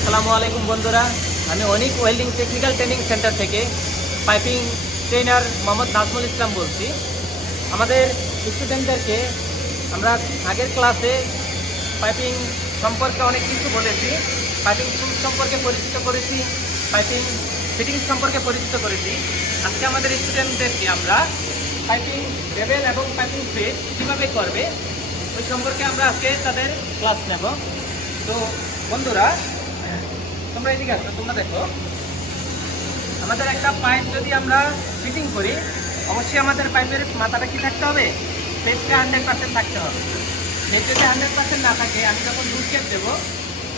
আসসালামু আলাইকুম বন্ধুরা। আমি Anik welding technical training center থেকে পাইপিং ট্রেনার মোহাম্মদ নাজমুল ইসলাম বলছি। আমাদের স্টুডেন্টদেরকে আমরা আগের ক্লাসে পাইপিং সম্পর্কে অনেক কিছু বলেছি। পাইপিং টুল সম্পর্কে পরিচিত করেছি, পাইপিং ফিটিং সম্পর্কে পরিচিত করেছি। আজকে আমাদের স্টুডেন্টদেরকে আমরা পাইপিং লেভেল এবং পাইপিং ফেস কীভাবে করবে, ওই সম্পর্কে আমরা আজকে তাদের ক্লাস নেব। তো বন্ধুরা তোমরা এদিকে আসো তোমরা দেখো। আমাদের একটা পাইপ যদি আমরা ফিটিং করি অবশ্যই আমাদের পাইপের মাথাটা কি থাকতে হবে? ফেসটা হান্ড্রেড পার্সেন্ট থাকতে হবে। ফেস যদি হান্ড্রেড পার্সেন্ট না থাকে আমি যখন রুট ক্যাপ দেবো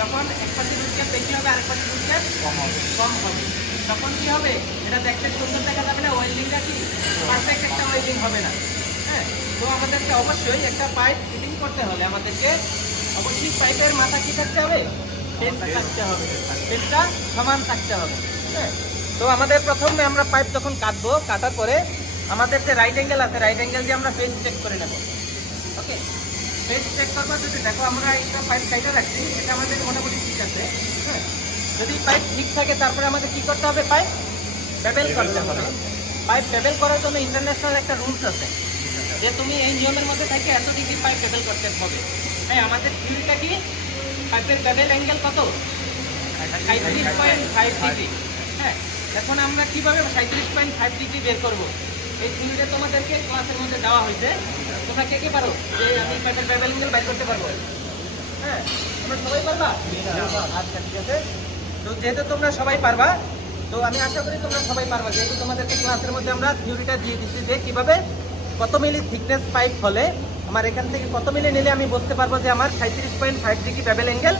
তখন এক পাশে রুট ক্যাপ বেশি হবে আরেক পাশে রুট ক্যাপ কম হবে। কম হবে। তখন কি হবে? এটা দেখতে সুন্দর দেখা যাবে না ওয়েল্ডিংটা কি? পারফেক্ট একটা ওয়েল্ডিং হবে না। হ্যাঁ? তো আমাদেরকে অবশ্যই একটা পাইপ ফিটিং করতে হলে আমাদেরকে অবশ্যই পাইপের মাথা কি থাকতে হবে? থাকতে হবে। ফেসটা সমান থাকতে হবে। হ্যাঁ? তো আমাদের প্রথমে আমরা পাইপ যখন কাটবো কাটার পরে আমাদের যে রাইট অ্যাঙ্গেল আছে রাইট অ্যাঙ্গেল দিয়ে আমরা ফেস চেক করে নেব। ওকে ফেস চেক করব যদি দেখো আমরা একটা পাইপ কাইটা রাখছি এটা আমাদের মোটামুটি ঠিক আছে। হ্যাঁ? যদি পাইপ ঠিক থাকে তারপরে আমাদের কি করতে হবে? পাইপ বেবেল করতে হবে। পাইপ বেবেল করার জন্য ইন্টারন্যাশনাল একটা রুলস আছে। যে তুমি এই নিয়মের মধ্যে থেকে এত ডিগ্রি পাইপ বেবেল করতে হবে। হ্যাঁ আমাদের থিওরিটা কি পাইপের বেবেল অ্যাঙ্গেল কত? সাঁত্রিশ পয়েন্ট ফাইভ ডিগ্রি হ্যাঁ এখন আমরা কীভাবে সাঁত্রিশ পয়েন্ট ফাইভ ডিগ্রি বের করব? এই থিওরিটা তোমাদেরকে ক্লাসের মধ্যে দেওয়া হয়েছে। তোমরা কে কে পারো? যে আমি পাইপের বেবেল অ্যাঙ্গেল বের করতে পারব। হ্যাঁ তোমরা সবাই পারবা? আচ্ছা ঠিক আছে। তো যেহেতু তোমরা সবাই পারবা, তো আমি আশা করি তোমরা সবাই পারবা। যেহেতু তোমাদেরকে ক্লাসের মধ্যে আমরা থিওরিটা দিয়ে দিচ্ছি যে কীভাবে কত মিলি থিকনেস পাইপ হলে আমার এখান থেকে কত মিলি নিলে আমি বুঝতে পারব যে আমার সাঁত্রিশ point five degree bevel angle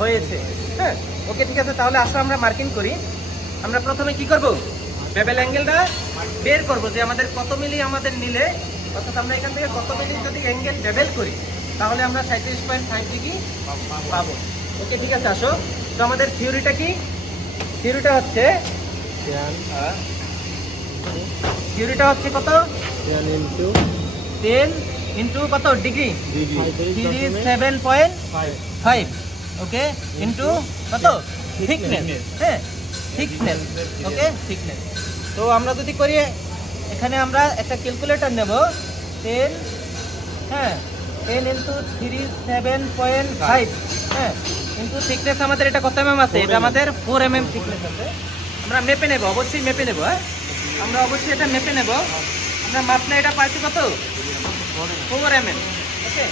হয়েছে। হ্যাঁ? ওকে ঠিক আছে তাহলে আসো আমরা মার্কিং করি। আমরা প্রথমে কি করব? বেবেল অ্যাঙ্গেলটা বের করব যে আমাদের কত মিলি আমাদের নিলে অর্থাৎ আমরা এখান থেকে কত মিলি যদি অ্যাঙ্গেল বেবেল করি তাহলে আমরা সাঁত্রিশ পয়েন্ট ফাইভ ডিগ্রি পাবো। ওকে ঠিক আছে আসো। তো আমাদের থিওরিটা কি? থিওরিটা হচ্ছে থিওরিটা হচ্ছে কত? টেন ইন্টু কত? Degree three seven point five okay into কত? থিকনেস হ্যাঁ? থিকনেস ওকে থিকনেস তো আমরা যদি করি এখানে আমরা একটা ক্যালকুলেটর নেব। টেন হ্যাঁ? Ten into three seven point five হ্যাঁ? ইন্টু থিকনেস আমাদের এটা কত এমএম আছে? এটা আমাদের ফোর এমএম থিকনেস আছে। আমরা মেপে নেব অবশ্যই মেপে নেব হ্যাঁ? আমরা অবশ্যই এটা মেপে নেব। আমরা মাপলে এটা পাইছি কত? ফোর এমএম ওকে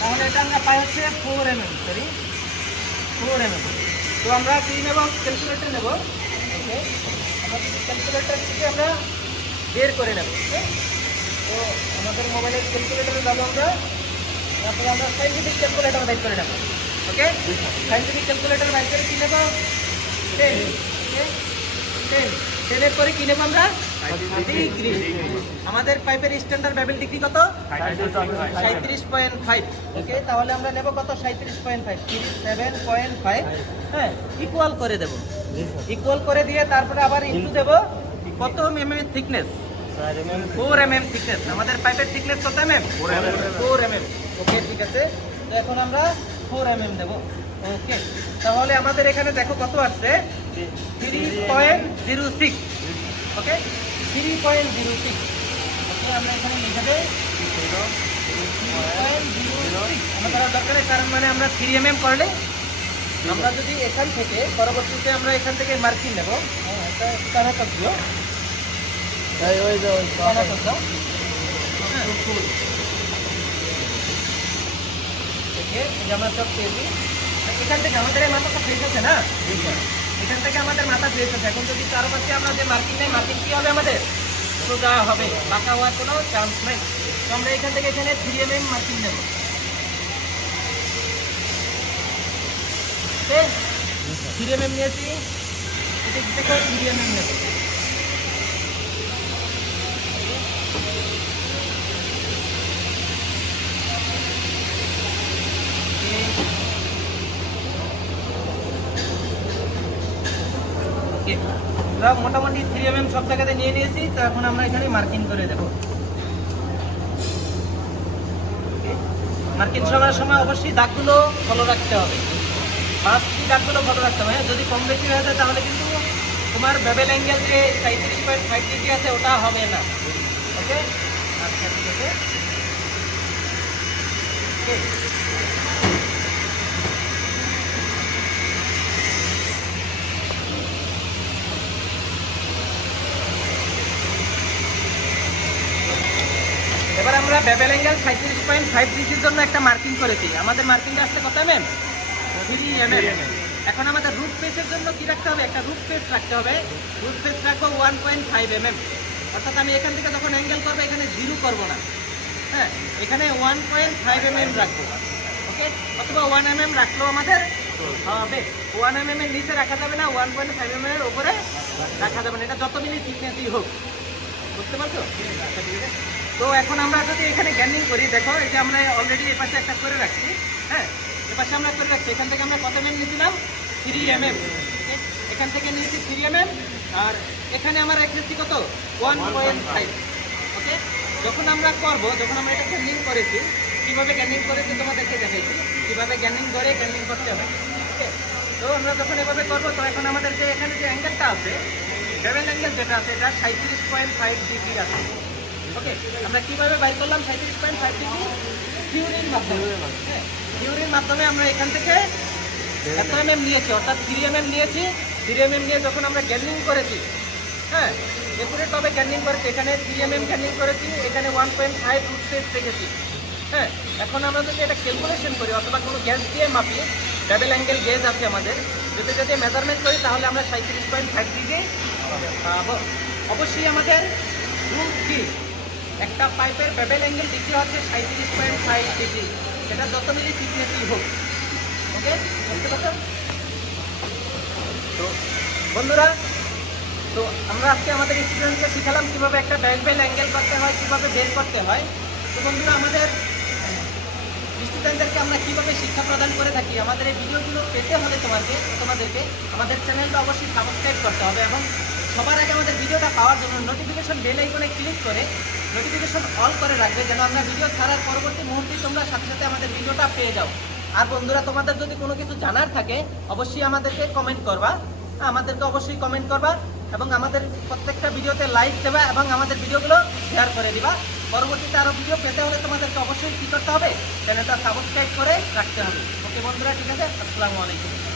তাহলে এটা আমরা পাই হচ্ছে four MM sorry four MM তো আমরা কি নেব? ক্যালকুলেটর নেব ওকে ক্যালকুলেটর থেকে আমরা বের করে নেব ওকে তো আমাদের মোবাইলের ক্যালকুলেটরে যাব আমরা। তারপরে আমরা সাইন্টিফিক ক্যালকুলেটর বাইর করে নেব ওকে সাইন্টিফিক ক্যালকুলেটর বাইর করে কি নেব? টেন ওকে টেন টেনের কি নেব আমরা? ডিগ্রি আমাদের পাইপের স্ট্যান্ডার্ড বেবেল ডিগ্রি কত? সাঁত্রিশ পয়েন্ট ফাইভ ওকে তাহলে আমরা নেব কত? সাঁত্রিশ পয়েন্ট ফাইভ তিরিশ সেভেন পয়েন্ট ফাইভ হ্যাঁ ইকুয়াল করে দেব। ইকুয়াল করে দিয়ে তারপরে আবার ইন্টু দেব। কত M M thickness four M M thickness আমাদের পাইপের থিকনেস কত M M four M M okay ঠিক আছে। তো এখন আমরা ফোর এম এম দেবো। ওকে তাহলে আমাদের এখানে দেখো কত আছে three point zero six okay three point zero six okay আমরা এখানে লিখে দেই আমাদের দরকার কারণ মানে আমরা থ্রি এম এম করলে আমরা যদি এখান থেকে পরবর্তীতে আমরা এখান থেকে মার্কিং নেব। হ্যাঁ। আমরা সব পেয়েছি। এখান থেকে আমাদের মাথাটা ফ্রেশ আছে না? এখান থেকে আমাদের মাথা ফ্রেশ আছে। এখন যদি চার পাশে আমরা যে মার্কিং নেই মার্কিং কি হবে আমাদের? সোজা হবে, বাঁকা হওয়ার কোনো চান্স নেই। তো আমরা এখান থেকে এখানে থ্রি এম এম মার্কিং নেব। থ্রি এম এম নিয়েছি। এদিক থেকে থ্রি এম এম নেব। আমরা মোটামুটি থ্রি এম এম সব জায়গাতে নিয়ে নিয়েছি, তো এখন আমরা এখানে মার্কিং করে দেবো। মার্কিং করার সময় অবশ্যই দাগগুলো ফলো রাখতে হবে। মাস্কটি দাগগুলো ভালো রাখতে হবে? হ্যাঁ? যদি কম বেশি হয়ে যায় তাহলে কিন্তু তোমার বেবেল অ্যাঙ্গেল যে সাঁত্রিশ পয়েন্ট ফাইভ ডিগ্রি আছে, ওটা হবে না। ওকে আচ্ছা ঠিক আছে। ওকে আমরা বেবেল অ্যাঙ্গেল সাঁত্রিশ পয়েন্ট ফাইভ ডিগ্রির জন্য একটা মার্কিং করেছি। আমাদের মার্কিংটা আসছে কত এমএম থ্রি এমএম এখন আমাদের রুট ফেসের জন্য কি রাখতে হবে? একটা রুট ফেস রাখতে হবে। রুট ফেস রাখব ওয়ান পয়েন্ট ফাইভ এমএম অর্থাৎ আমি এখান থেকে যখন অ্যাঙ্গেল করব এখানে জিরো করব না। হ্যাঁ এখানে ওয়ান পয়েন্ট ফাইভ এমএম রাখব। ওকে অথবা ওয়ান এমএম রাখলেও আমাদের হবে। ওয়ান এমএম এর নিচে রাখা যাবে না ওয়ান পয়েন্ট ফাইভ এমএম এর উপরে রাখা যাবে না। এটা যত মিলি থিকনেসই হোক। বুঝতে পারছ? আচ্ছা ঠিক আছে তো এখন আমরা যদি এখানে গ্যান্ডিং করি দেখো এই যে আমরা অলরেডি এ পাশে একটা করে রাখছি হ্যাঁ? এ পাশে আমরা করে রাখছি এখান থেকে আমরা কত এমএম নিয়েছিলাম? থ্রি এমএম এখান থেকে নিয়েছি থ্রি এমএম আর এখানে আমরা রেখেছি কত? ওয়ান পয়েন্ট ফাইভ ওকে যখন আমরা করব যখন আমরা এটা গ্যান্ডিং করেছি কীভাবে গ্যান্ডিং করেছি তোমাদেরকে দেখাইছি। কীভাবে গ্যান্ডিং করে গ্যান্ডিং করতে হবে ওকে তো আমরা যখন এভাবে করব তো এখন আমাদের যে এখানে যে অ্যাঙ্গেলটা আছে ডেভেল অ্যাঙ্গেল যেটা আছে এটা সাঁত্রিশ পয়েন্ট ফাইভ ডিগ্রি আছে। ওকে আমরা কীভাবে বাই করলাম? সাঁত্রিশ পয়েন্ট ফাইভ ডিগ্রি থিওরির মাধ্যমে। হ্যাঁ থিওরির মাধ্যমে আমরা এখান থেকে এত এমএম নিয়েছি অর্থাৎ থ্রি এমএম নিয়েছি। থ্রি এমএম নিয়ে যখন আমরা গ্যান্ডিং করেছি হ্যাঁ একুরেটভাবে গ্যান্ডিং করেছি? এখানে থ্রি এমএম গ্যান্ডিং করেছি এখানে one point five root set রেখেছি হ্যাঁ এখন আমরা যদি এটা ক্যালকুলেশন করি অথবা কোনো গ্যাস দিয়ে মাপি ডাবল অ্যাঙ্গেল গেজ আছে আমাদের যদি যদি মেজারমেন্ট করি তাহলে আমরা সাঁত্রিশ পয়েন্ট ফাইভ ডিগ্রি অবশ্যই আমাদের রুল কি একটা পাইপের বেবেল অ্যাঙ্গেল ডিগ্রি হচ্ছে সাঁত্রিশ পয়েন্ট ফাইভ ডিগ্রি সেটা যত মিলি থিকনেসই হোক। ওকে বুঝতে তো বন্ধুরা, তো আমরা আজকে আমাদের স্টুডেন্টকে শিখালাম কীভাবে একটা বেল অ্যাঙ্গেল করতে হয়, কীভাবে বের করতে হয়। তো বন্ধুরা, আমাদের স্টুডেন্টদেরকে আমরা কীভাবে শিক্ষা প্রদান করে থাকি, আমাদের এই ভিডিওগুলো পেতে হলে তোমাকে, তোমাদেরকে আমাদের চ্যানেলটা অবশ্যই সাবস্ক্রাইব করতে হবে এবং সবার আগে আমাদের ভিডিওটা পাওয়ার জন্য নোটিফিকেশন বেল আইকনে ক্লিক করে নোটিফিকেশন অল করে রাখবে যেন আমরা ভিডিও ছাড়ার পরবর্তী মুহূর্তে তোমরা সাথে সাথে আমাদের ভিডিওটা পেয়ে যাও। আর বন্ধুরা, তোমাদের যদি কোনো কিছু জানার থাকে, অবশ্যই আমাদেরকে কমেন্ট করবা। আমাদেরকে অবশ্যই কমেন্ট করবা এবং আমাদের প্রত্যেকটা ভিডিওতে লাইক দেবা এবং আমাদের ভিডিওগুলো শেয়ার করে দিবা। পরবর্তীতে আরও ভিডিও পেতে হলে তোমাদেরকে অবশ্যই কী করতে হবে? চ্যানেলটা সাবস্ক্রাইব করে রাখতে হবে। ওকে বন্ধুরা, ঠিক আছে? আসসালামু আলাইকুম।